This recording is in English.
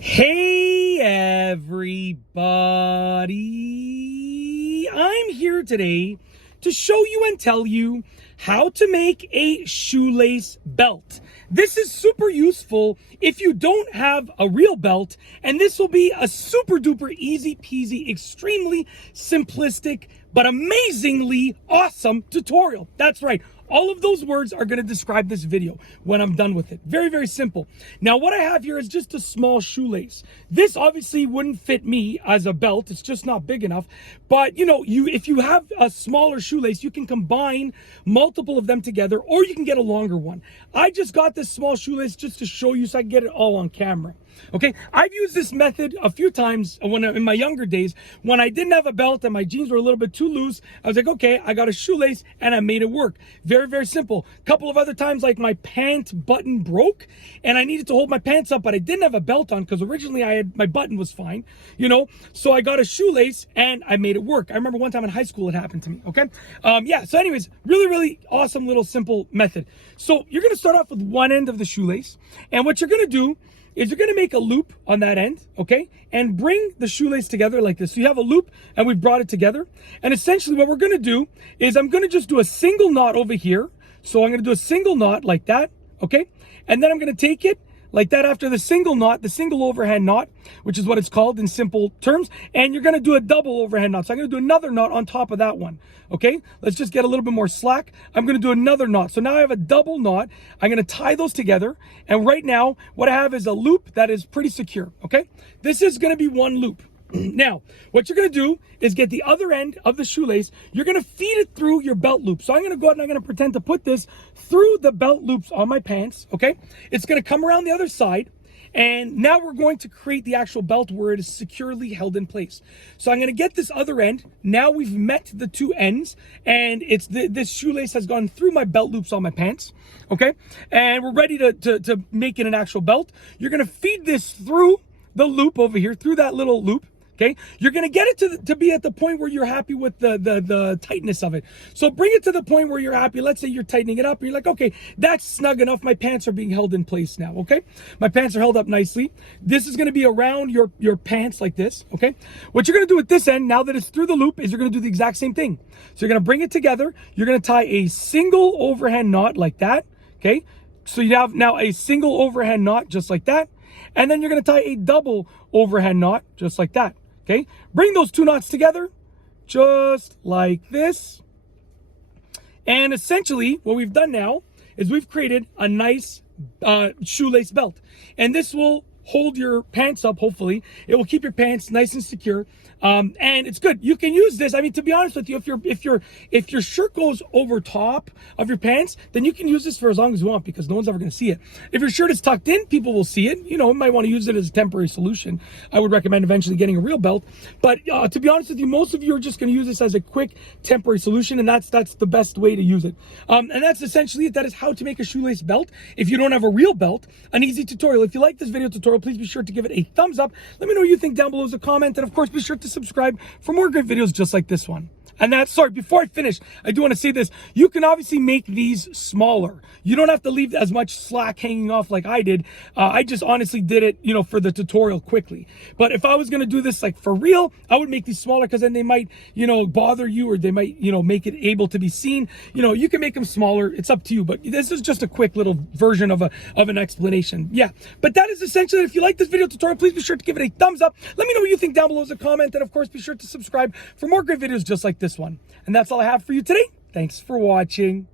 Hey everybody, I'm here today to show you and tell you how to make a shoelace belt. This is super useful if you don't have a real belt, and this will be a super duper easy peasy, extremely simplistic, but amazingly awesome tutorial. That's right. All of those words are going to describe this video when I'm done with it. Very, very simple. Now, what I have here is just a small shoelace. This obviously wouldn't fit me as a belt. It's just not big enough. But, if you have a smaller shoelace, you can combine multiple of them together, or you can get a longer one. I just got this small shoelace just to show you so I can get it all on camera. Okay, I've used this method a few times in my younger days when I didn't have a belt and my jeans were a little bit too loose. I was like, okay, I got a shoelace and I made it work. Very, very simple. A couple of other times, like my pant button broke and I needed to hold my pants up, but I didn't have a belt on because originally my button was fine, so I got a shoelace and I made it work. I remember one time in high school it happened to me. Okay, so anyways, really, really awesome little simple method. So you're going to start off with one end of the shoelace, and what you're going to do is you're going to make a loop on that end, okay? And bring the shoelace together like this. So you have a loop and we've brought it together. And essentially what we're going to do is I'm going to just do a single knot over here. So I'm going to do a single knot like that, okay? And then I'm going to take it like that after the single knot, the single overhand knot, which is what it's called in simple terms. And you're going to do a double overhand knot. So I'm going to do another knot on top of that one. Okay, let's just get a little bit more slack. I'm going to do another knot. So now I have a double knot. I'm going to tie those together. And right now, what I have is a loop that is pretty secure. Okay, this is going to be one loop. Now, what you're going to do is get the other end of the shoelace. You're going to feed it through your belt loop. So I'm going to go out and I'm going to pretend to put this through the belt loops on my pants. Okay, it's going to come around the other side. And now we're going to create the actual belt where it is securely held in place. So I'm going to get this other end. Now we've met the two ends, and this shoelace has gone through my belt loops on my pants. Okay, and we're ready to make it an actual belt. You're going to feed this through the loop over here, through that little loop. Okay, you're going to get it to be at the point where you're happy with the tightness of it. So bring it to the point where you're happy. Let's say you're tightening it up. And you're like, okay, that's snug enough. My pants are being held in place now. Okay, my pants are held up nicely. This is going to be around your pants like this. Okay, what you're going to do with this end, now that it's through the loop, is you're going to do the exact same thing. So you're going to bring it together. You're going to tie a single overhand knot like that. Okay, so you have now a single overhand knot just like that. And then you're going to tie a double overhand knot just like that. Okay, bring those two knots together, just like this. And essentially, what we've done now is we've created a nice shoelace belt. And this will hold your pants up, hopefully. It will keep your pants nice and secure. And it's good. You can use this. I mean, to be honest with you, if your shirt goes over top of your pants, then you can use this for as long as you want because no one's ever going to see it. If your shirt is tucked in, people will see it. You might want to use it as a temporary solution. I would recommend eventually getting a real belt. But to be honest with you, most of you are just going to use this as a quick temporary solution, and that's the best way to use it. And that's essentially it. That is how to make a shoelace belt. If you don't have a real belt, an easy tutorial. If you like this video tutorial, please be sure to give it a thumbs up. Let me know what you think down below as a comment, and of course, be sure to subscribe for more good videos just like this one. And before I finish, I do want to say this. You can obviously make these smaller. You don't have to leave as much slack hanging off like I did. I just honestly did it, for the tutorial quickly. But if I was going to do this like for real, I would make these smaller because then they might, bother you, or they might, make it able to be seen. You can make them smaller. It's up to you. But this is just a quick little version of an explanation. Yeah. But that is essentially it. If you like this video tutorial, please be sure to give it a thumbs up. Let me know what you think down below as a comment. And of course, be sure to subscribe for more great videos just like this one. And that's all I have for you today. Thanks for watching.